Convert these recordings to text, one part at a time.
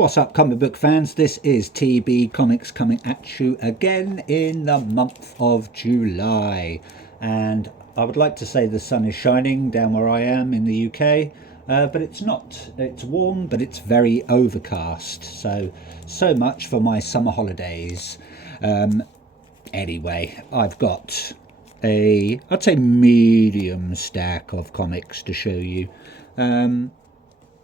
What's up, comic book fans? This is TB Comics coming at you again in the month of July. And I would like to say the sun is shining down where I am in the UK, but it's not. It's warm, but it's very overcast. So much for my summer holidays. Anyway, I've got I'd say medium stack of comics to show you.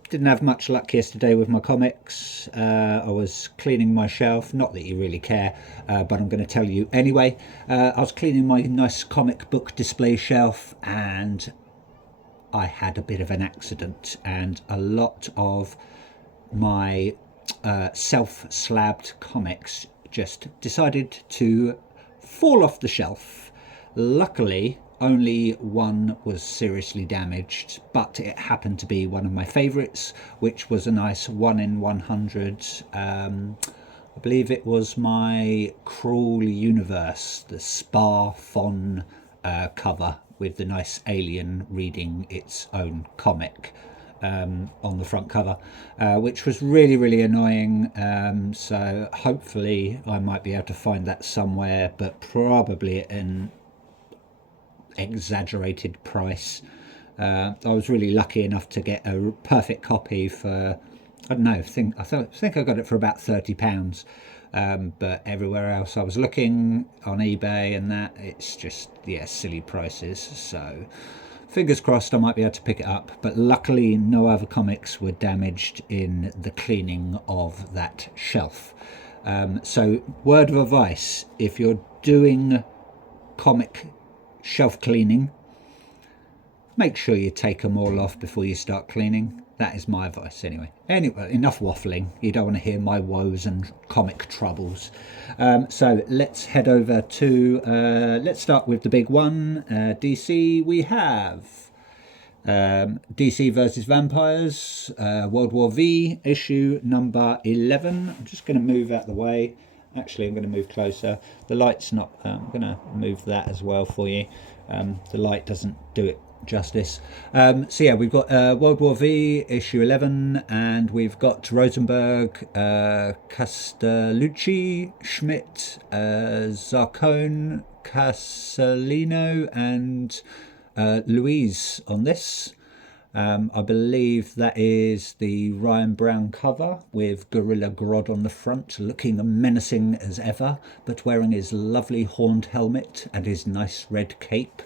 Didn't have much luck yesterday with my comics. I was cleaning my shelf, not that you really care, but I'm going to tell you anyway. I was cleaning my nice comic book display shelf and I had a bit of an accident, and a lot of my self-slabbed comics just decided to fall off the shelf. Luckily, only one was seriously damaged, but it happened to be one of my favourites, which was a nice 1 in 100. I believe it was my Cruel Universe, the Spa Fon cover with the nice alien reading its own comic on the front cover, which was really annoying. So hopefully I might be able to find that somewhere, but probably an exaggerated price. I was really lucky enough to get a perfect copy for, I don't know, I think I got it for about £30. But everywhere else I was looking on eBay and that, it's just, yeah, silly prices. So fingers crossed I might be able to pick it up, but luckily no other comics were damaged in the cleaning of that shelf. So word of advice, if you're doing comic shelf cleaning, make sure you take them all off before you start cleaning. That is my advice anyway. Anyway, enough waffling. You don't want to hear my woes and comic troubles. So let's head over to, let's start with the big one. DC, we have DC versus Vampires, World War V, issue number 11. I'm just going to move out the way. Actually, I'm going to move closer. The light's not, I'm going to move that as well for you. The light doesn't do it justice. So yeah, we've got World War V, issue 11, and we've got Rosenberg, Castellucci, Schmidt, Zarcone, Casalino, and Louise on this. I believe that is the Ryan Brown cover with Gorilla Grodd on the front, looking menacing as ever, but wearing his lovely horned helmet and his nice red cape.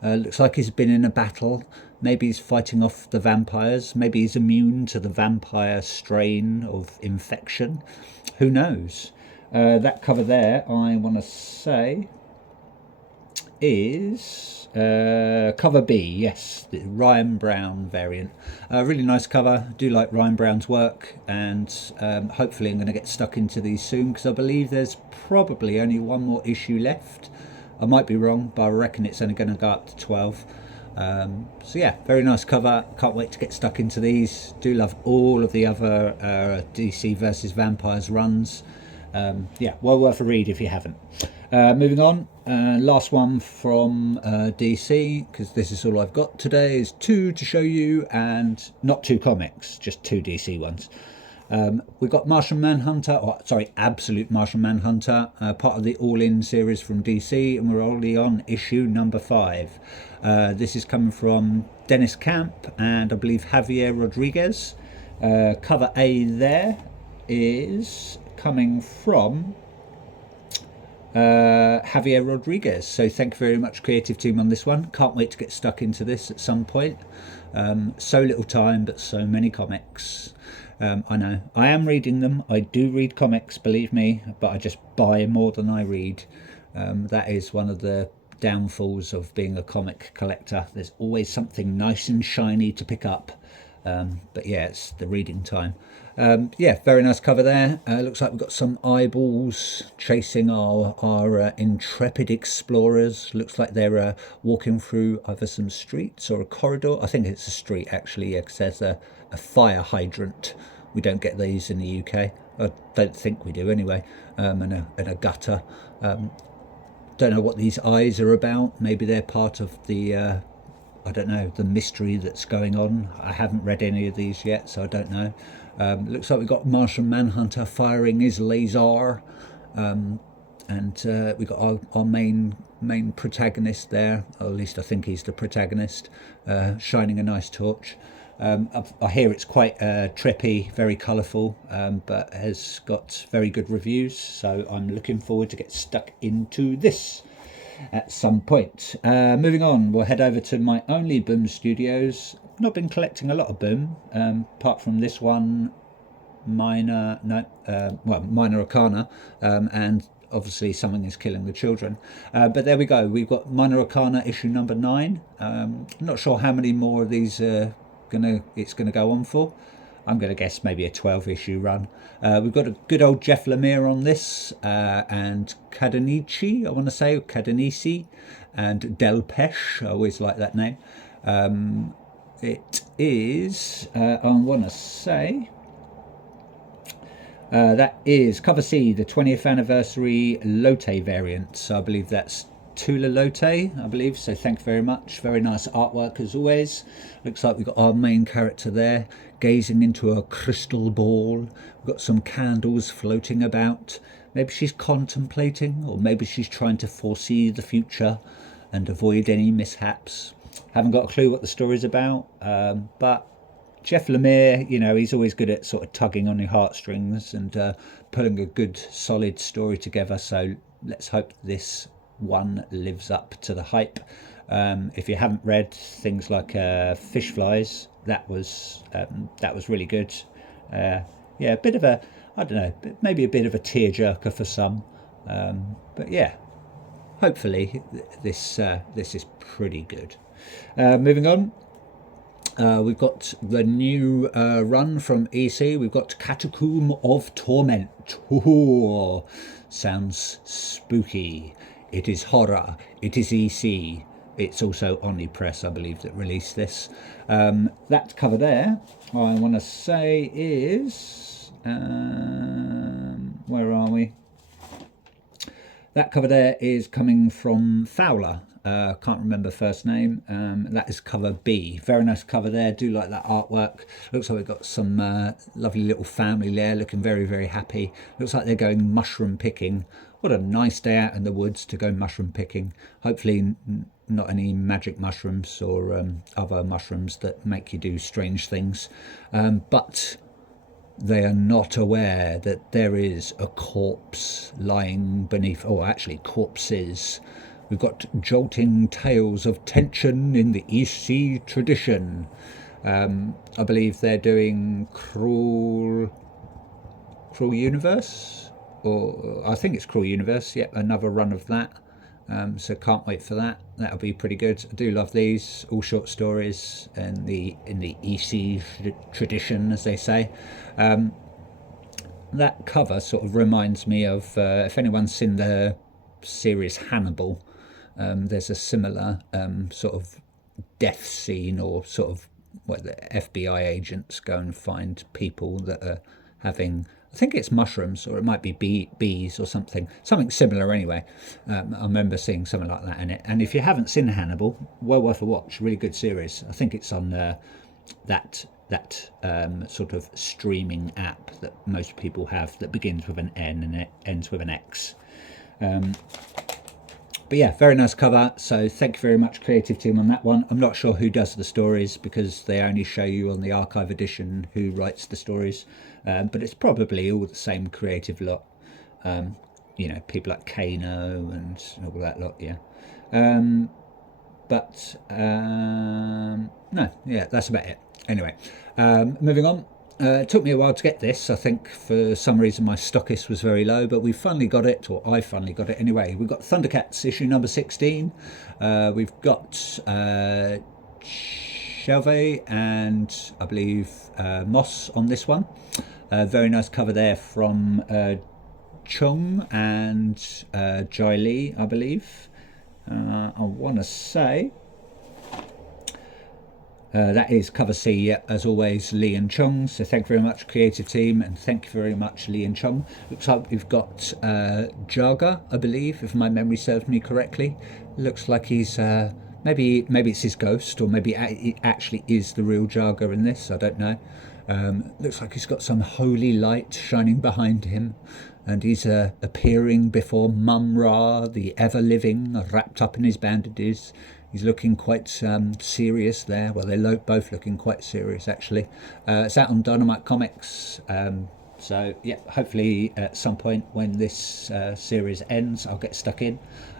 Looks like he's been in a battle. Maybe he's fighting off the vampires. Maybe he's immune to the vampire strain of infection. Who knows? That cover there, I want to say, is cover B, yes, the Ryan Brown variant. Really nice cover. Do like Ryan Brown's work, and hopefully I'm going to get stuck into these soon, because I believe there's probably only one more issue left. I might be wrong, but I reckon it's only going to go up to 12. So yeah, very nice cover. Can't wait to get stuck into these. Do love all of the other DC versus Vampires runs. Yeah, well worth a read if you haven't. Moving on, last one from DC, because this is all I've got today, is two to show you, and not two comics, just two DC ones. We've got Martian Manhunter, Absolute Martian Manhunter, part of the All-In series from DC, and we're already on issue number 5. This is coming from Dennis Camp and I believe Javier Rodriguez. Cover A there is coming from Javier Rodriguez. So thank you very much, creative team, on this one. Can't wait to get stuck into this at some point. So little time, but so many comics. I know I am reading them. I do read comics, believe me, but I just buy more than I read. That is one of the downfalls of being a comic collector. There's always something nice and shiny to pick up. But yeah, it's the reading time. Yeah, very nice cover there. Looks like we've got some eyeballs chasing our intrepid explorers. Looks like they're walking through either some streets or a corridor. I think it's a street, actually, yeah, because there's a fire hydrant. We don't get these in the UK. I don't think we do anyway. And a gutter. Don't know what these eyes are about. Maybe they're part of the I don't know, the mystery that's going on. I haven't read any of these yet, so I don't know. Looks like we've got Martian Manhunter firing his laser, and we got our main protagonist there, or at least I think he's the protagonist, shining a nice torch. I hear it's quite trippy, very colourful, but has got very good reviews, so I'm looking forward to get stuck into this at some point. Moving on, we'll head over to my only Boom Studios. Not been collecting a lot of Boom, apart from this one, Minor Arcana, and obviously Something is Killing the Children. But there we go, we've got Minor Arcana issue number 9. I'm not sure how many more of these it's gonna go on for. I'm going to guess maybe a 12-issue run. We've got a good old Jeff Lemire on this, and Cadanici, I want to say, Cadanici, and Del Pesh. I always like that name. It is, I want to say, that is cover C, the 20th anniversary Lotte variant. So I believe that's Tula Lotte, I believe. So thank you very much. Very nice artwork as always. Looks like we've got our main character there, gazing into a crystal ball. We've got some candles floating about. Maybe she's contemplating, or maybe she's trying to foresee the future and avoid any mishaps. Haven't got a clue what the story's about, but Jeff Lemire, you know, he's always good at sort of tugging on your heartstrings and pulling a good solid story together. So let's hope this one lives up to the hype. If you haven't read things like Fish Flies, that was really good. Yeah, a bit of a, I don't know, maybe a bit of a tearjerker for some, but yeah, hopefully this is pretty good. Moving on, we've got the new run from EC. We've got Catacomb of Torment. Ooh, sounds spooky. It is horror. It is EC. It's also Omnipress, I believe, that released this. That cover there, I want to say is... where are we? That cover there is coming from Fowler. Can't remember first name. That is cover B. Very nice cover there. Do like that artwork. Looks like we've got some lovely little family there, looking very, very happy. Looks like they're going mushroom picking. What a nice day out in the woods to go mushroom picking. Hopefully not any magic mushrooms or other mushrooms that make you do strange things. But they are not aware that there is a corpse lying beneath, or actually corpses. We've got jolting tales of tension in the EC tradition. I believe they're doing Cruel Universe, or I think it's Cruel Universe. Yep, another run of that. So can't wait for that. That'll be pretty good. I do love these, all short stories in the EC tradition, as they say. That cover sort of reminds me of if anyone's seen the series Hannibal. There's a similar sort of death scene, or sort of where the FBI agents go and find people that are having, I think it's mushrooms, or it might be bees or something similar anyway. I remember seeing something like that in it. And if you haven't seen Hannibal, well worth a watch. Really good series. I think it's on that sort of streaming app that most people have, that begins with an N and it ends with an X. But yeah, very nice cover. So thank you very much, creative team, on that one. I'm not sure who does the stories, because they only show you on the archive edition who writes the stories. But it's probably all the same creative lot. You know, people like Kano and all that lot, yeah. No, yeah, that's about it. Anyway, moving on. It took me a while to get this. I think for some reason my stockist was very low, but we finally got it, or I finally got it anyway. We've got Thundercats issue number 16. We've got Shelvey and I believe Moss on this one. Very nice cover there from Chung and Jai Lee, I believe. I want to say that is cover C, yeah, as always, Lee and Chung. So thank you very much, creative team, and thank you very much, Lee and Chung. Looks like we've got Jaga, I believe, if my memory serves me correctly. Looks like he's Maybe it's his ghost, or maybe it actually is the real Jar Jar in this. I don't know. Looks like he's got some holy light shining behind him, and he's appearing before Mum Ra, the ever-living, wrapped up in his bandages. He's looking quite serious there. Well, they're both looking quite serious, actually. It's out on Dynamite Comics. So, yeah, hopefully at some point when this series ends, I'll get stuck in.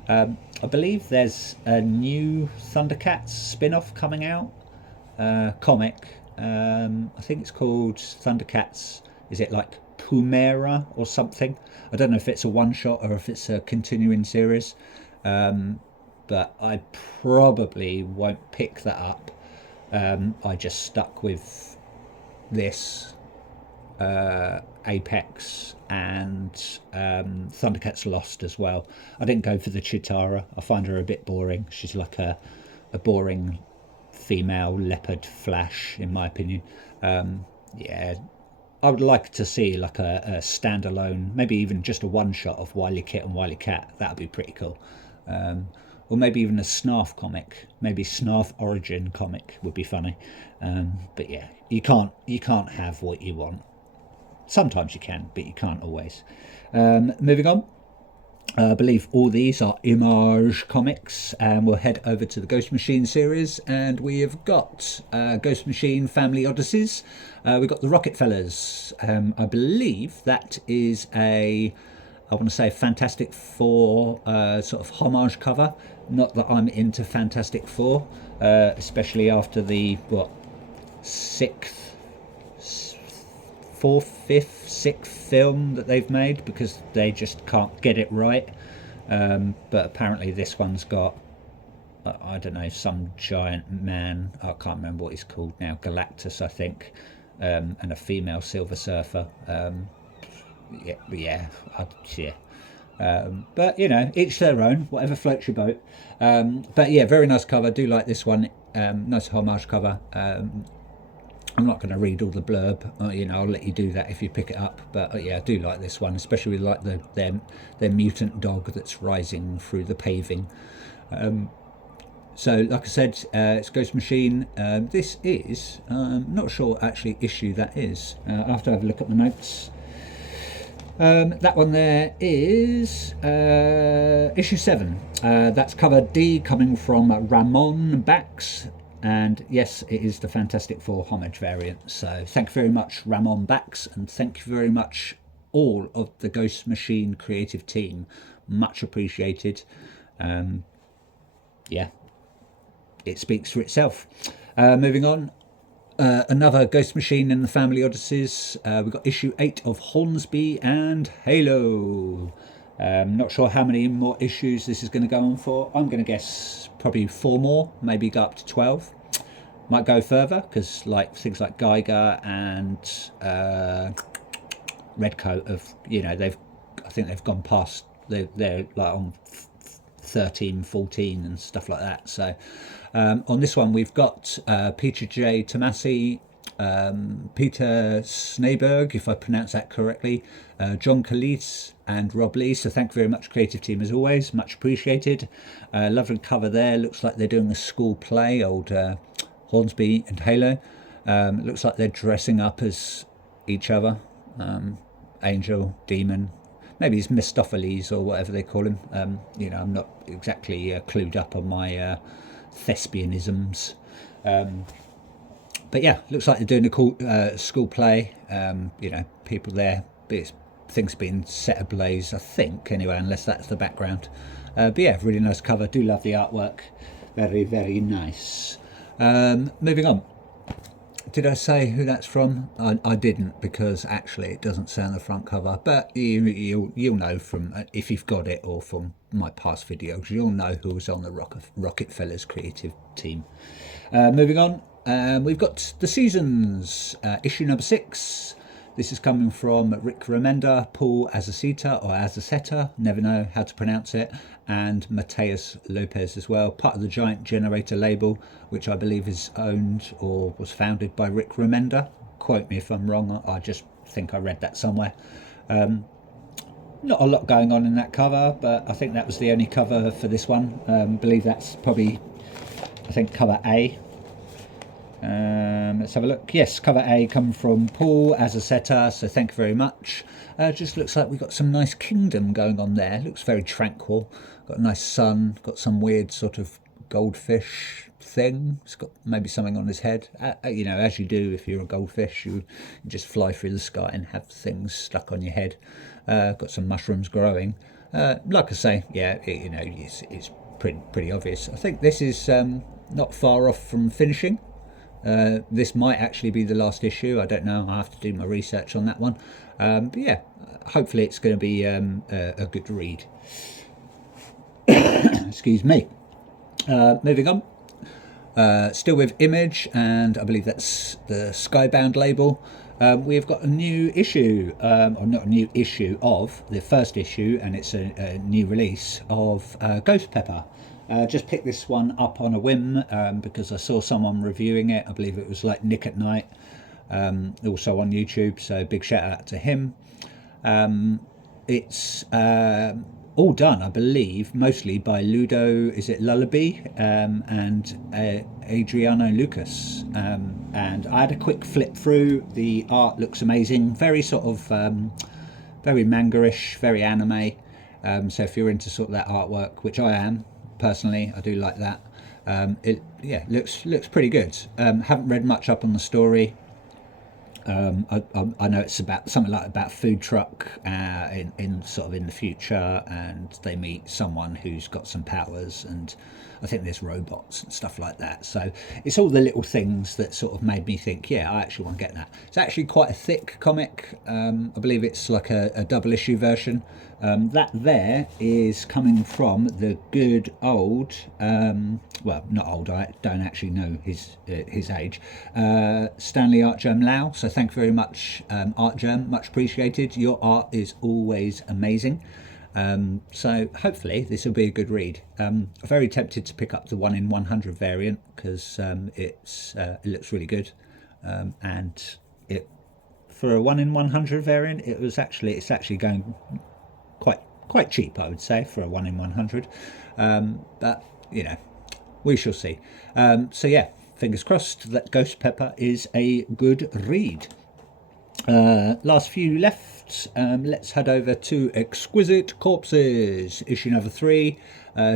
I believe there's a new Thundercats spin-off coming out, comic. I think it's called Thundercats. Is it like Pumera or something? I don't know if it's a one-shot or if it's a continuing series. But I probably won't pick that up. I just stuck with this, Apex, and Thundercats Lost as well. I didn't go for the Chitara. I find her a bit boring. She's like a boring female leopard Flash, in my opinion. Yeah, I would like to see like a standalone, maybe even just a one shot of Wily Kit and Wily Cat. That would be pretty cool. Or maybe even a Snarf comic. Maybe Snarf Origin comic would be funny. But yeah, you can't have what you want. Sometimes you can, but you can't always. Moving on. I believe all these are Image Comics, and we'll head over to the Ghost Machine series, and we have got Ghost Machine Family Odysseys. We've got the Rocket Fellas. I believe that is I want to say Fantastic Four sort of homage cover. Not that I'm into Fantastic Four, especially after the fifth, sixth film that they've made, because they just can't get it right. But apparently this one's got, I don't know, some giant man, I can't remember what he's called now, Galactus I think, and a female Silver Surfer. But you know, each their own, whatever floats your boat. But yeah, very nice cover. Do like this one. Nice homage cover. I'm not going to read all the blurb. I'll let you do that if you pick it up. But yeah, I do like this one, especially with like their mutant dog that's rising through the paving. So, like I said, it's Ghost Machine. This is not sure what actually issue that is. I'll have to have a look at the notes. That one there is issue 7. That's cover D, coming from Ramon Bax. And yes, it is the Fantastic Four homage variant. So thank you very much, Ramon Bax, and thank you very much all of the Ghost Machine creative team. Much appreciated. Yeah, it speaks for itself. Moving on. Another Ghost Machine in the Family Odysseys. We've got issue 8 of Hornsby and Halo. Not sure how many more issues this is going to go on for. I'm going to guess probably 4 more, maybe go up to 12. Might go further, because like things like Geiger and Redcoat have, I think they've gone past, they're like on 13, 14 and stuff like that. So on this one we've got Peter J. Tomasi, Peter Sneyberg, if I pronounce that correctly, John Calise and Rob Lee. So thank you very much, creative team, as always, much appreciated. Lovely cover there. Looks like they're doing a school play, old Hornsby and Halo. Looks like they're dressing up as each other, angel, demon, maybe it's Mephistopheles or whatever they call him. I'm not exactly clued up on my thespianisms. But yeah, looks like they're doing a cool school play. People there, things being set ablaze, I think, anyway, unless that's the background. But yeah, really nice cover. Do love the artwork. Very, very nice. Moving on. Did I say who that's from? I didn't, because actually it doesn't say on the front cover. But you'll know from, if you've got it, or from my past videos, you'll know who was on the Rocket Fellas creative team. Moving on. We've got The Seasons, issue number 6. This is coming from Rick Remender, Paul Azaceta, or Azaceta, never know how to pronounce it, and Mateus Lopez as well, part of the Giant Generator label, which I believe is owned or was founded by Rick Remender. Quote me if I'm wrong, I just think I read that somewhere. Not a lot going on in that cover, but I think that was the only cover for this one. I believe that's probably I think cover A. Let's have a look. Yes, cover A come from Paul Azaceta, so thank you very much. Just looks like we've got some nice kingdom going on there. Looks very tranquil. Got a nice sun, got some weird sort of goldfish thing. It's got maybe something on his head. You know, as you do if you're a goldfish, you just fly through the sky and have things stuck on your head. Got some mushrooms growing. Like I say, yeah, you know, it's pretty obvious. I think this is not far off from finishing. This might actually be the last issue. I don't know. I have to do my research on that one. But yeah, hopefully it's going to be a good read. Excuse me. Moving on. Still with Image, and I believe that's the Skybound label. We've got a new issue, or not a new issue of the first issue, and it's a new release of Ghost Pepper. Just picked this one up on a whim because I saw someone reviewing it. I believe it was like Nick at Night, also on YouTube, so big shout out to him. It's all done, I believe, mostly by Ludo, is it Lullaby, and Adriano Lucas. And I had a quick flip through. The art looks amazing, very sort of very manga-ish, very anime. So if you're into sort of that artwork, which I am personally, I do like that. It looks pretty good. Haven't read much up on the story. I know it's about something like about food truck in sort of in the future, and they meet someone who's got some powers, and I think there's robots and stuff like that. So it's all the little things that sort of made me think, yeah, I actually want to get that. It's actually quite a thick comic. I believe it's like a double issue version. That there is coming from the good old, well, not old, I don't actually know his age, Stanley Artgerm Lau. So thank you very much, Artgerm, much appreciated. Your art is always amazing. So hopefully this will be a good read. I'm very tempted to pick up the 1 in 100 variant because it looks really good, and it for a 1 in 100 variant it's actually going quite cheap, I would say, for a 1 in 100. But you know, we shall see. So yeah, fingers crossed that Ghost Pepper is a good read. Last few left. Let's head over to Exquisite Corpses, issue number 3.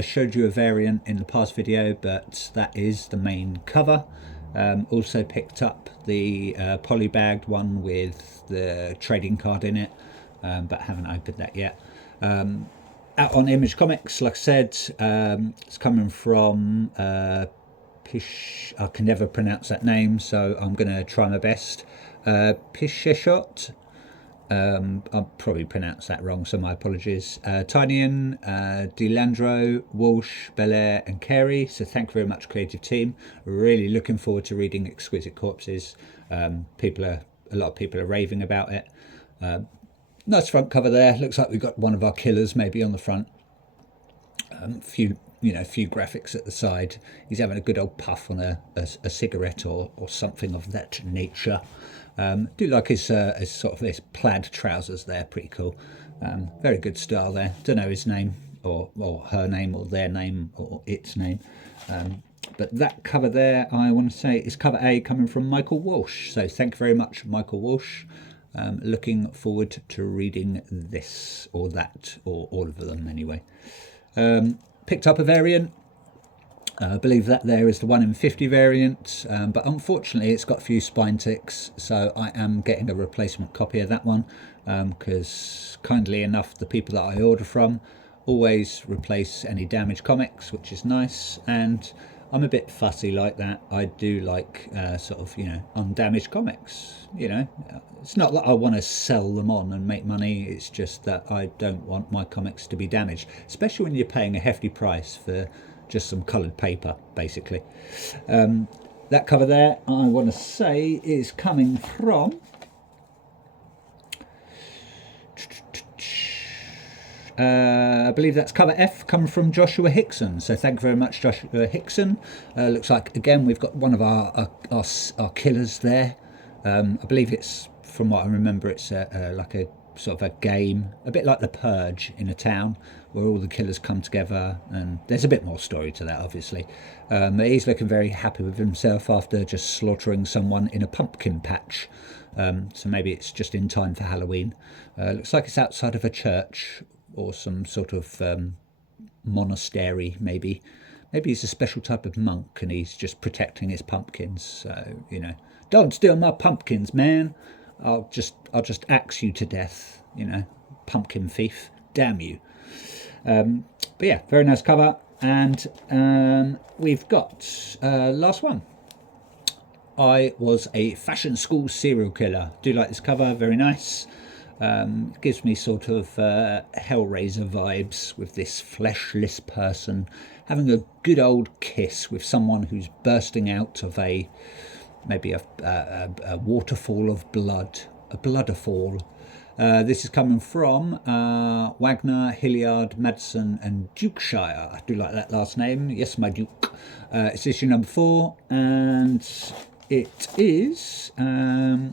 Showed you a variant in the past video, but that is the main cover. Also picked up the polybagged one with the trading card in it, but haven't opened that yet. Out on Image Comics, like I said, it's coming from Pish. I can never pronounce that name, so I'm going to try my best. Pisheshot. I'll probably pronounce that wrong, so my apologies. Tynion, DeLandro, Walsh, Belair, and Carey. So thank you very much, creative team. Really looking forward to reading Exquisite Corpses. A lot of people are raving about it. Nice front cover there. Looks like we've got one of our killers maybe on the front. Few graphics at the side. He's having a good old puff on a cigarette or something of that nature. Do like his sort of his plaid trousers there, pretty cool. Very good style there. Don't know his name or her name or their name or its name. But that cover there, I want to say, is cover A, coming from Michael Walsh. So thank you very much, Michael Walsh. Looking forward to reading this or that, or all of them anyway. Picked up a variant. I believe that there is the 1 in 50 variant, but unfortunately it's got a few spine ticks, so I am getting a replacement copy of that one, because kindly enough the people that I order from always replace any damaged comics, which is nice, and I'm a bit fussy like that. I do like sort of, undamaged comics. It's not that I want to sell them on and make money. It's just that I don't want my comics to be damaged, especially when you're paying a hefty price for just some coloured paper, basically. That cover there, I want to say, is coming from I believe that's cover F, coming from Joshua Hickson. So thank you very much, Joshua Hickson. Looks like, again, we've got one of our killers there. I believe it's, from what I remember, it's like a sort of a game, a bit like The Purge in a town where all the killers come together, and there's a bit more story to that, obviously. But he's looking very happy with himself after just slaughtering someone in a pumpkin patch. So maybe it's just in time for Halloween. Looks like it's outside of a church or some sort of monastery, maybe. Maybe he's a special type of monk and he's just protecting his pumpkins. So, don't steal my pumpkins, man. I'll just axe you to death, pumpkin thief. Damn you. But yeah, very nice cover. And we've got last one. I Was a Fashion School Serial Killer. Do like this cover, very nice. Gives me sort of Hellraiser vibes with this fleshless person having a good old kiss with someone who's bursting out of maybe a waterfall of blood, a bloodafall. This is coming from Wagner, Hilliard, Madison and Dukeshire. I do like that last name. Yes, my Duke. It's issue number 4 and it is... I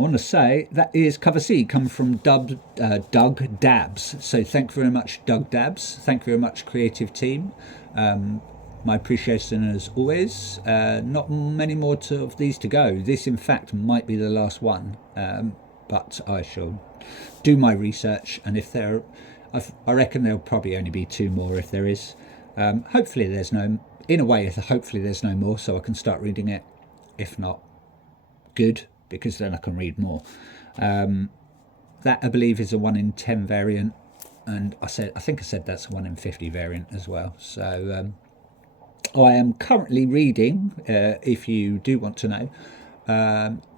want to say that is cover C, coming from Doug Dabbs. So thank you very much, Doug Dabbs. Thank you very much, creative team. My appreciation as always. Not many more of these to go. This, in fact, might be the last one. But I shall do my research. And if there, I reckon there'll probably only be 2 more if there is. Hopefully there's no, in a way, hopefully there's no more so I can start reading it. If not, good, because then I can read more. That I believe is a 1 in 10 variant, and I think I said that's a 1 in 50 variant as well. So I am currently reading, if you do want to know,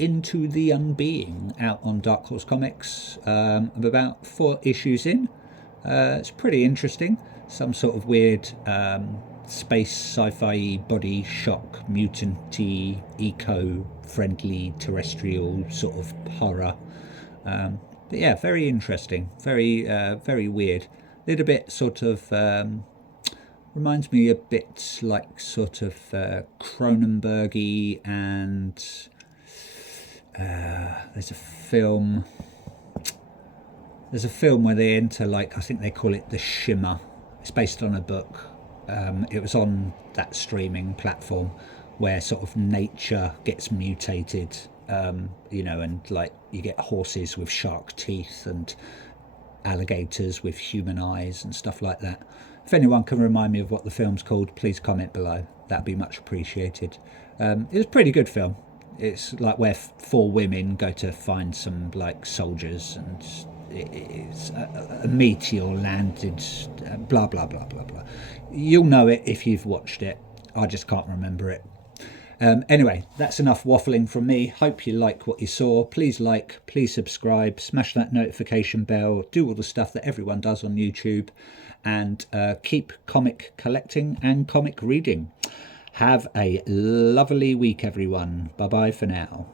Into the Unbeing, out on Dark Horse Comics. I'm about 4 issues in. It's pretty interesting. Some sort of weird space sci-fi body shock mutant-y eco-friendly terrestrial sort of horror, but yeah, very interesting, very weird, little bit sort of reminds me a bit like sort of Cronenberg-y, and there's a film where they enter, like, I think they call it The Shimmer. It's based on a book. It was on that streaming platform where sort of nature gets mutated, and like you get horses with shark teeth and alligators with human eyes and stuff like that. If anyone can remind me of what the film's called, please comment below. That'd be much appreciated. It was a pretty good film. It's like where 4 women go to find some like soldiers, and it's a meteor landed, blah blah blah blah blah. You'll know it if you've watched it. I just can't remember it. Anyway, that's enough waffling from me. Hope you like what you saw. Please like, please subscribe, smash that notification bell, do all the stuff that everyone does on YouTube, and keep comic collecting and comic reading. Have a lovely week, everyone. Bye bye for now.